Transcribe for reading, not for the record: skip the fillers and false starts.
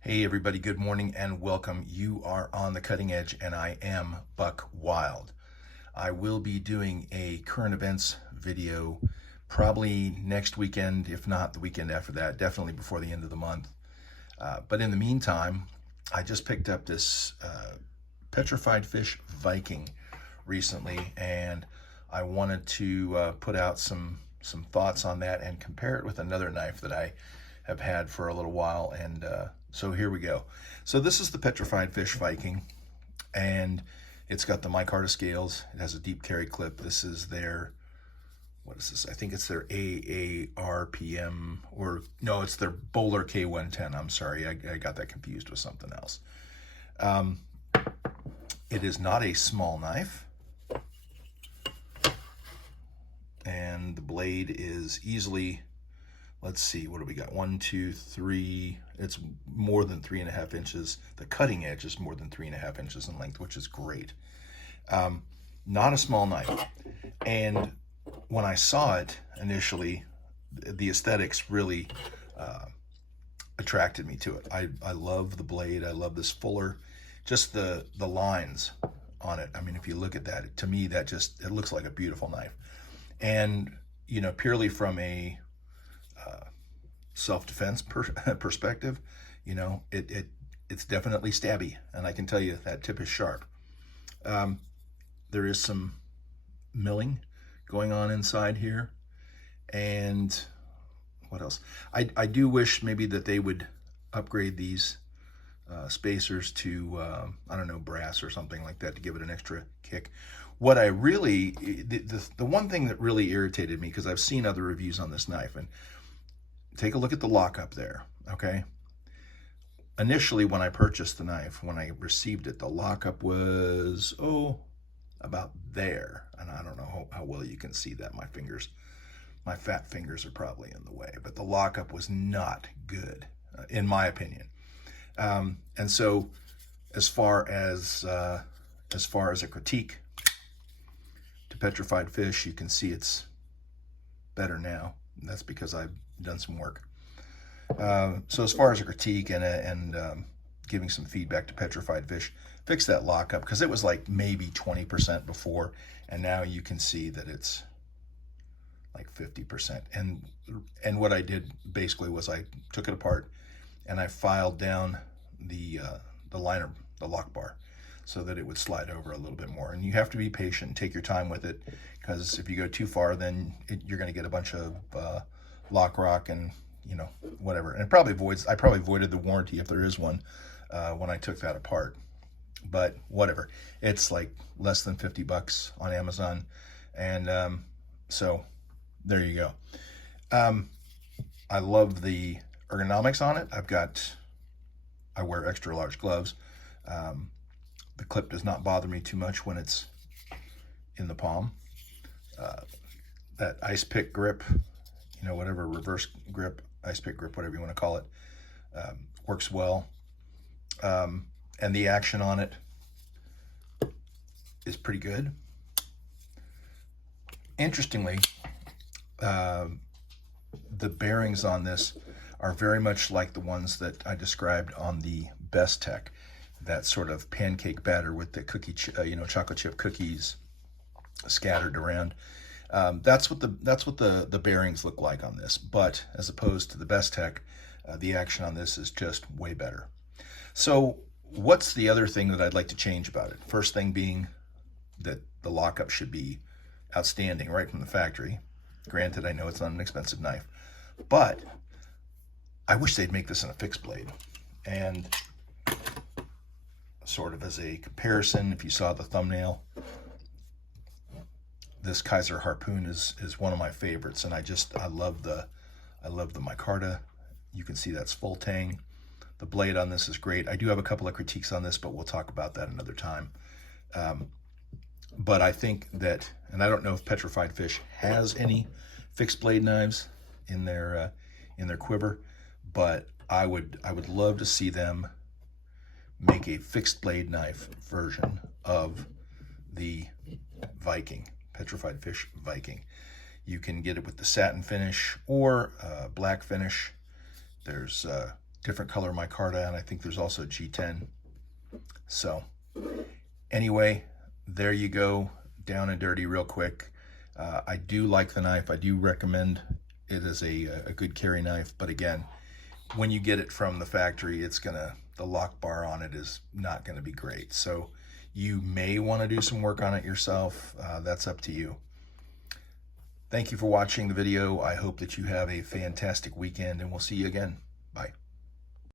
Hey everybody, good morning and welcome. You are on the cutting edge and I am Buck Wild. I will be doing a current events video probably next weekend, if not the weekend after that, definitely before the end of the month. But in the meantime, I just picked up this petrified fish Viking recently, and I wanted to put out some thoughts on that and compare it with another knife that I have had for a little while. And so here we go. So this is the petrified fish Viking, and it's got the micarta scales. It has a deep carry clip. This is their, what is this? I think it's their AARPM, or no, it's their Bowler K110. I'm sorry, I got that confused with something else. It is not a small knife, and the blade is easily, let's see, what do we got? 1, 2, 3. It's more than 3.5 inches. The cutting edge is more than 3.5 inches in length, which is great. Not a small knife. And when I saw it initially, the aesthetics really attracted me to it. I love the blade. I love this fuller, just the lines on it. I mean, if you look at that, to me, that just, it looks like a beautiful knife. And, you know, purely from a self-defense perspective, you know, it's definitely stabby, and I can tell you that tip is sharp. There is some milling going on inside here, and what else? I do wish maybe that they would upgrade these spacers to I don't know, brass or something like that to give it an extra kick. What I really, the one thing that really irritated me, because I've seen other reviews on this knife, and take a look at the lockup there, okay? Initially, when I purchased the knife, when I received it, the lockup was, about there. And I don't know how well you can see that. My fingers, my fat fingers are probably in the way, but the lockup was not good, in my opinion. And so as far as a critique to petrified fish, you can see it's better now. And that's because I've done some work. So as far as a critique and giving some feedback to petrified fish, fix that lockup, because it was like maybe 20% before, and now you can see that it's like 50%. And what I did basically was I took it apart and I filed down the liner, the lock bar, so that it would slide over a little bit more. And you have to be patient and take your time with it, because if you go too far, then you're going to get a bunch of lock rock and, you know, whatever. And it probably I probably voided the warranty, if there is one, when I took that apart. But whatever, it's like less than 50 bucks on Amazon. And so there you go. I love the ergonomics on it. I wear extra large gloves. The clip does not bother me too much when it's in the palm. That ice pick grip, you know, whatever, reverse grip, ice pick grip, whatever you want to call it, works well. And the action on it is pretty good. Interestingly, the bearings on this are very much like the ones that I described on the Best Tech, that sort of pancake batter with the cookie, chocolate chip cookies scattered around. That's what the bearings look like on this, but as opposed to the Best Tech, the action on this is just way better. So what's the other thing that I'd like to change about it? First thing being that the lockup should be outstanding right from the factory. Granted, I know it's not an expensive knife, but I wish they'd make this in a fixed blade. And sort of as a comparison, if you saw the thumbnail, this Kaiser Harpoon is one of my favorites, and I love the micarta. You can see that's full tang. The blade on this is great. I do have a couple of critiques on this, but we'll talk about that another time. But I think that, and I don't know if petrified fish has any fixed blade knives in their quiver, but I would love to see them make a fixed blade knife version of the Viking, petrified fish Viking. You can get it with the satin finish or black finish. There's different color micarta, and I think there's also G10. So anyway, there you go, down and dirty real quick. I do like the knife. I do recommend it as a good carry knife, but again, when you get it from the factory, the lock bar on it is not gonna be great. So you may wanna do some work on it yourself. That's up to you. Thank you for watching the video. I hope that you have a fantastic weekend, and we'll see you again.